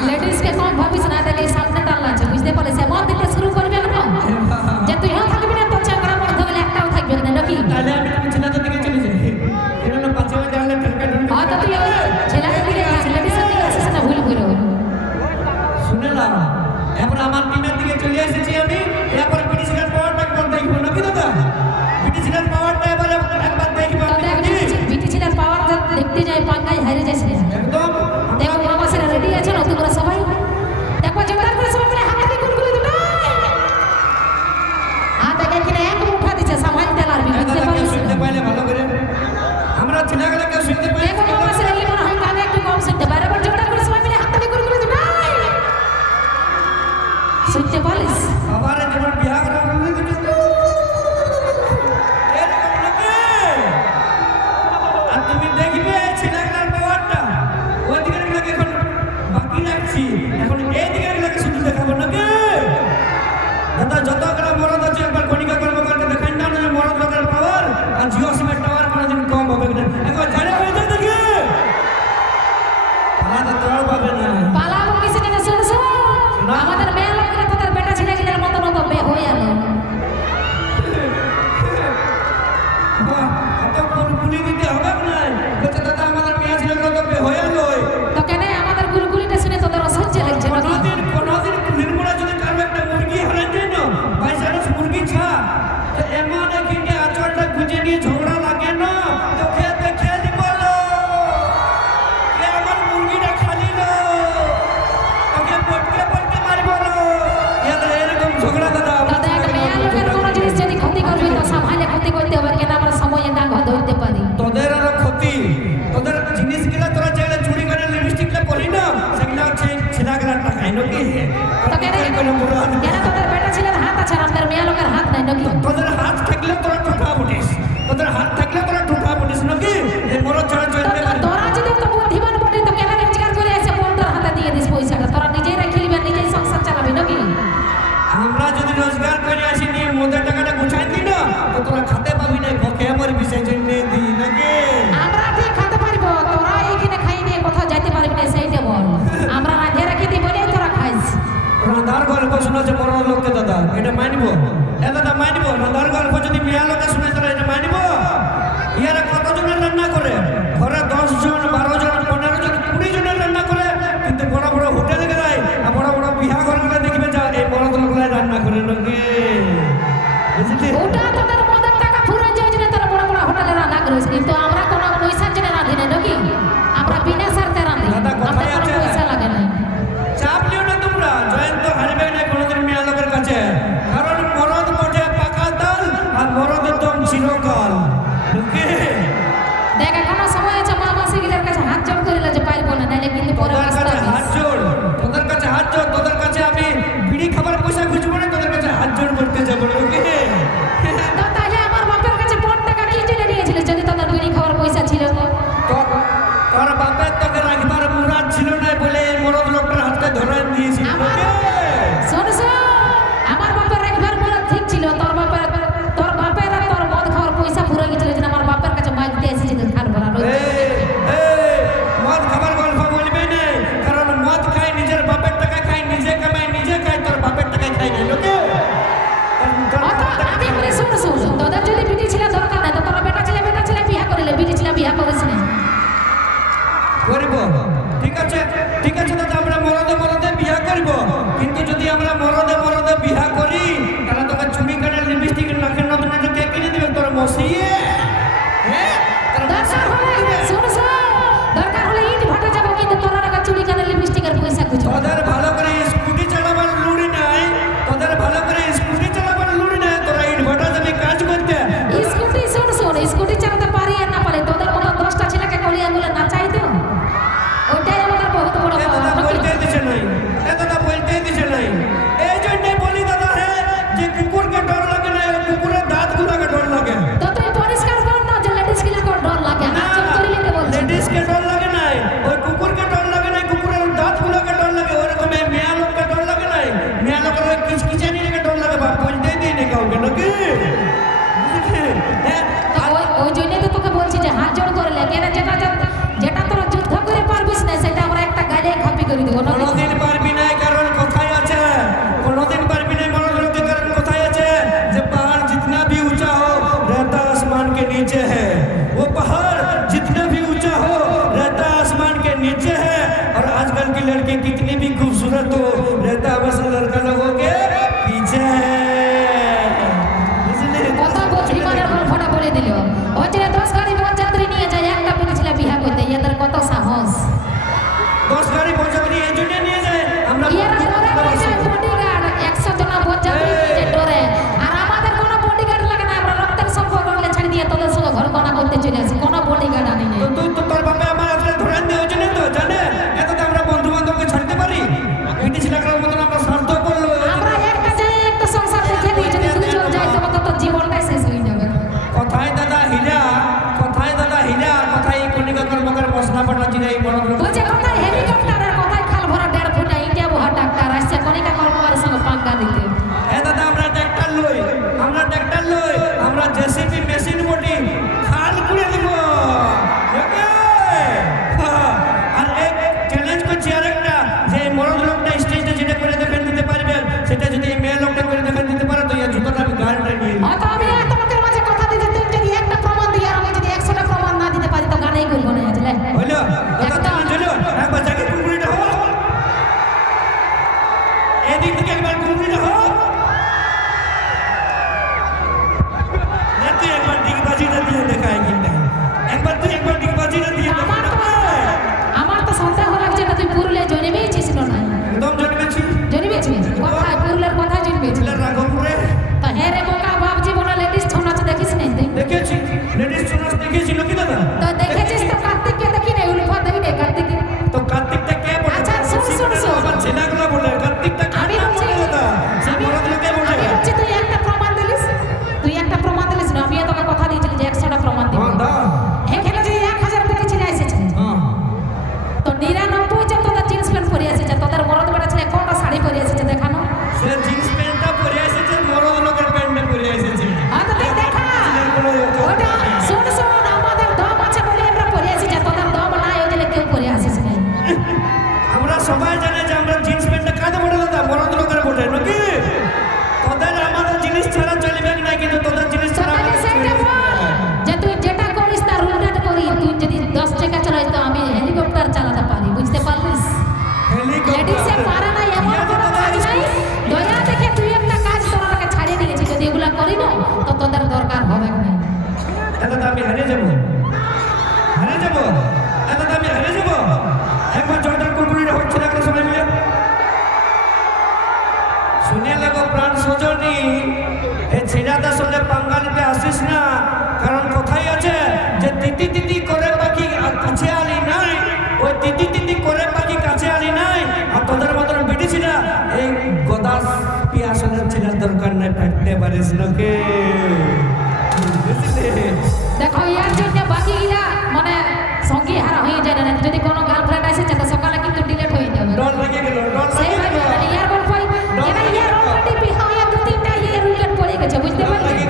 Ladies के कौन भविष्य ना देले सामने डालना আছে বুঝতে পারলে মত দিতে শুরু করবে কেন যে তুই হ্যাঁ থাকবি না তো চাকরা মত হলে একটাও থাকবে না নাকি তাহলে আমি তুমি ছেলেদের দিকে চলে যাই এরকম পাঁচে বাজে আলে ঠেকা ঢুকে তো তুই ছেলেদের দিকে লেডিসের দিকে আসিস না ভুল করে শুনে না এবার আমার টিমের দিকে চলে এসেছি আমি এরপর ব্রিটিশের পাওয়ারটা একবার দেখব নাকি দাদা ব্রিটিশের পাওয়ারটা এবার একবার দেখব ব্রিটিশের পাওয়ার দেখতে যাই পাঙ্গাই হারিয়ে যাচ্ছে একদম দেখো মামা সেরা রেডি আছে না তোমরা সবাই দেখো জোরদার করে সবাই মিলে হাততালি গুলগুলি দুটো হাত আগে কিনে এক উঠা দিছে সামাইতে লারবি বুঝতে পারছিস শুনতে পাইলে ভালো করে আমরা ছেলেগুলোকে শুনতে পাই দেখো মামা সেরা কি মনে হয় কানে একটু কম শুনতে পারে এবার জোরদার করে সবাই মিলে হাততালি গুলগুলি দুটো শুনতে পারিস আবার যেমন বিয়া করা হলো কিন্তু এরকম নাকি আর তুমি দেখবে ছেলেগুলোর পাওয়ারটা ওই দিকের গুলোকে এখন বাকি রাখছি এখন এই দিকের গুলোকে শুধু দেখাবো নাকি দাদা যত করে মরদ আছে একবার কণিকা কর্মকারকে দেখাই না যে মরদ লোকের পাওয়ার আর জিও সিমের টাওয়ার কোনোদিন কম হবে না একবার জানা হয়ে যায় দেখি আলাদা টাওয়ার পাবে না পালাবো কিছু দিন শুনছো আমাদের মেয়ে লোকেরা তোদের বেটা ছেলেগুলোর মতো মতো বে হয়ে গেল এত পুরপুরি দিতে হবে না বলছে দাদা আমাদের মেয়ে ছেলেগুলো তো হয়ে গেল তো কেন আমাদের গুলগুলিটা শুনে তোদের অসহ্য লাগছে নাকি কোনদিন নির্মলা যদি কারো একটা মুরগি হারাই যায় না বাইসারস মুরগি ছা তো এমন একদিকে আঁচলটা গুজে নিয়ে ঝগড়া লাগে না তো খেতে খেলি বলো কে আমার মুরগিটা খালি লো ওকে পটকে পটকে মারি বলো এরকম ঝগড়া দাদা দাদা একটা মেয়ে লোকের কোনো জিনিস যদি ক্ষতি করবি তো সামহালে ক্ষতি করতে হবে কেন আমরা সময়ে ডাক ধরতে পারি তোদের আরো ক্ষতি তোদের জিনিসগুলো তোরা যেগুলো চুরি করে লিপস্টিকটা পরি না সেগুলো হচ্ছে ছেলেগুলার টাকায় নাকি তো কেন কেন তোদের বেটা ছেলের হাত আছে আর আমাদের মেয়ে লোকের হাত নাই নাকি তোদের হাত থাকলে তোরা ঠুঠা পড়িস তোদের হাত থাকলে তোরা ঠুঠা পড়িস নাকি এই মরদ ছাড়া চলতে পারে তোরা যদি তো বুদ্ধিমান বটে তো কেন রোজগার করে এসে বন্ধুর হাতে দিয়ে দিস পয়সাটা তোরা নিজেই রেখে নিবি নিজেই সংসার চালাবি নাকি আমরা যদি রোজগার করে আসি নিয়ে মদের টাকাটা গুছাই দিই না তো তোরা খাতে পাবি না ভকে আমার বিষয় জন্য দিই নাকি আমরা ঠিক খেতে পারবো তোরা এইখানে খাই নিয়ে কোথাও যাইতে পারবি না সেইটা বল আমরা রাঁধে রেখে দিই বলে তোরা খাইস রান্ধার গল্প শোনাচ্ছে বড় লোককে দাদা এটা মানব দাদা মানব রান্ধার গল্প যদি মেয়া লোকে শুনে তারা এটা মানব ইয়ারা কতজনের রান্না করে ঘরে 10 জন 12 জন 15 জন 20 জনের রান্না করে কিন্তু বড় বড় হোটেলে গেলে আর বড় বড় বিয়া ঘরগুলো দেখবে যা এই বড় লোকগুলো রান্না করে নাকি বুঝলি ওটা তোদের মদের টাকা ফুরান যায় জন্য তোরা বড় বড় হোটেলে রান্না করিস কিন্তু আমরা কোনো পয়সার জন্য রাঁধি না নাকি আমরা বিনা স্বার্থে রাঁধি দাদা আমাদের কোথায় কোনো আছে পয়সা লাগে না চাপ লিও না তোমরা জয়ন্ত হারবে না কোনোদিন মেয়া লোকের কাছে কারণ মরদ মোটে পাকা তাল আর মরদের দম 10 গাড়ি বরযাত্রী এই জন্য নিয়ে যায় আমরা ইয়ারা ডরে বসে বডিগার্ড 100 জন বরযাত্রী যে ডরে আর আমাদের কোনো বডিগার্ড লাগে না আমরা রক্তের সম্পর্ক করলে ছাড়ি দিয়ে তোদের সঙ্গে ঘর কোনা করতে চলে আসি কোনো বডিগার্ড আনি না তুই তো তোর বাবা আমার আসলে ধরেন দেওয়ার জন্য তো জানে এত তো আমরা বন্ধু বান্ধবকে ছাড়তে পারি ব্রিটিশ লাগার মতন আমরা স্বার্থ করলো আমরা একটা যে একটা সংসার দেখে দিই যদি দুজন যাই তবে তো জীবনটাই শেষ হয়ে যাবে কথায় দাদা হীরা কথায় কণিকা কর্মকার মশলা পাঠা জিরা এই বড় লোক বলছে কথায় হেলিকপ্টারের কথায় খাল ভরা 1.5 ফুট ইন্ডিয়া বহা ডাক্তার আসছে কণিকা কর্মকারের সঙ্গে পাঙ্গা দিতে দাদা আমরা ট্রাক্টর লই আমরা জেসিবি মেশিন বটি খাল করে দেব ওকে আর এক চ্যালেঞ্জ করছি আরেকটা যে এই মরদ লোকটা স্টেজে যেটা করে দেখেন দিতে পারবে সেটা যদি এই মেয়ে লোকটা করে দেখেন দিতে পারে তো এই জুতোটা আমি গানটা নিয়ে নিই। হয়তো আমি তোমাদের মাঝে কথা দিতে তুই যদি একটা প্রমাণ দিই আর আমি যদি 100টা প্রমাণ না দিতে পারি তো গানেই করবো না বুঝলে হইলো দাদা চলো একবার জায়গা কুকুরিটা হো এদিক থেকে একবার কুকুরিটা হো তুই একবার ডিগবাজিটা দিয়ে দেখায় কিন্তু একবার ডিগবাজিটা দিয়ে আমার তো সন্দেহ লাগছে না তুই পুরুলিয়া জন্মেছিস না একদম জন্মেছি জন্মেছিস কোথায় পুরুলিয়ার কোথায় জন্মেছিস রাঘবপুরে তো হ্যাঁ রে বোকা বাবজি বলে লেডিস ছৌ নাচ দেখিস নাই তুই দেখেছি লেডিস সোনাস দেখেছি নাকি দাদা তো দেখেছিস তো কার্তিককে দেখি নাই উল্ফা দেখি নাই কার্তিককে তো কার্তিকটা কে বলে আচ্ছা, শোন। আমার ছেলেগুলো বলে কার্তিকটা আমি কার নাম বলছি বলে দাদা সে মরদ লোকে বলে আমি বলছি তুই একটা প্রমাণ দিলিস না আমি তোকে কথা দিয়েছিলি যে 100টা প্রমাণ দিব হ্যাঁ দা এখানে যে 1000 কোটি ছেলে এসেছে হ্যাঁ তো 99 জন তোদের জিন্স প্যান্ট পরে এসেছে তোদের মরদ বেটা ছেলে কোনটা শাড়ি পরে এসেছে দেখানো সে জিন্স প্যান্টটা পরে এসেছে মরদ লোকের প্যান্টটা পরে এসেছে হ্যাঁ তো দেখা ওটা শোন আমাদের দম আছে বলে আমরা পরে এসেছি তোদের দম নাই ওই জন্য কেউ পরে আসিস না আমরা সবাই জানে যে আমরা জিন্স প্যান্টটা কাঁধে পড়ে দাদা মরদ লোকের পড়ে নাকি তোদের আমাদের জিনিস ছাড়া চলবে না কিন্তু তোদের জিনিস ছাড়া তোকে সেইটা বল যে তুই যেটা করিস তার উল্টা করি তুই যদি 10 টাকা চালাইস তো আমি হেলিকপ্টার চালাতে পারি বুঝতে পারলিস লেডিসে পারে না এমন কোনো কাজ নাই দয়া দেখে তুই একটা কাজ তোরাকে ছাড়িয়ে দিয়েছি যদি এগুলা করি না তো তোদের দরকার হবে না দাদা আমি হারিয়ে যাবো দাদা আমি হারিয়ে যাবো একবার জয়দার কুকুরিটা হচ্ছে না একটা সময় মিলে শুনে লাগো প্রাণ সজনী এই ছেড়াদের সঙ্গে পাঙ্গা নিতে আসিস না কারণ কথাই আছে যে তিতি করে পাখি কাছে আলি নাই ওই তিতি করে পাখি কাছে আলি নাই আর তোদের মতন বেটেছিলা এই গদাস পিয়াসনের ছেলের দরকার নাই পাইতে পারিস লোকে বুঝলি দেখো ইয়ার জন্য বাকি গিলা মানে সঙ্গী হারা হয়ে যায় না যদি কোনো গার্লফ্রেন্ড আসে তো সকালে কিন্তু ডিলিট হয়ে যাবে ডল লাগে গেল সেই ভাবে মানে ইয়ার গল্প এটা ইয়ার অলরেডি বিহার হয়ে 2-3টা ইয়ার উইকেট পড়ে গেছে বুঝতে পারলি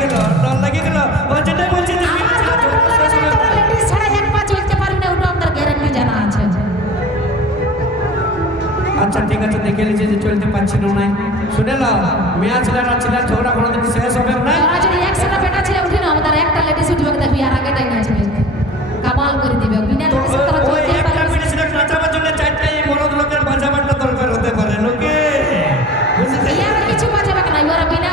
ডল লাগে গেল ও যেটা বলছি যে আমার কোনো ডর লাগে না তোরা লেডিস ছাড়া এক পা চলতে পারি না ওটা আমাদের গ্যারান্টি জানা আছে আচ্ছা ঠিক আছে দেখে নিয়েছি যে চলতে পারছি না নাই শুনে নাও মেয়া ছেলেরা ছেলের ঝগড়া কোনোদিন শেষ হবে না তোরা যদি একসাথে বেটা ছেলে উঠি না আমাদের একটা লেডিস উঠবে দেখবি আর আগে টাইম আছে কামাল করে দিবে বিনা তো লেডিস তোরা ওই চলতে একটা পারবি মিনিট নাচাবার জন্য চারটা এই মরদ লোকের বাজাবারটা দরকার হতে পারে লোকে বুঝলি ইয়ার কিছু বাজাবে না ওরা বিনা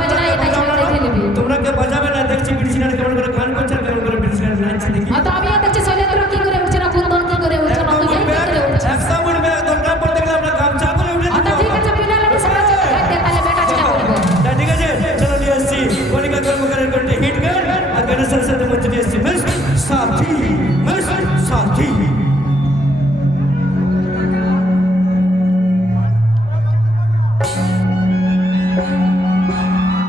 বাজনা এটা চলতে দেখে নেবে তোমরা কে বাজাবে না দেখছি ব্রিটিশার কেমন করে গান করছে কেমন করে ব্রিটিশার নাচছে দেখি হয়তো আমিও দেখছি শৈলেন্দ্র কি করে উঠছে না কুন্দন কি করে উঠছে না তুই কি করে উঠছে একদম উঠবে দরকার পড়তে গেলে আমরা গামছা পরে উঠে আচ্ছা ঠিক আছে বিনা লেডিস ছাড়া চলতে থাকতে তাহলে বেটা ছেলে বলবো ঠিক আছে চলো নিয়ে আসছি কলিকা কর্মকারের কণ্ঠে হিট গান আর গণেশের সাথে মধ্যে নিয়ে আসছি বেশ সাথী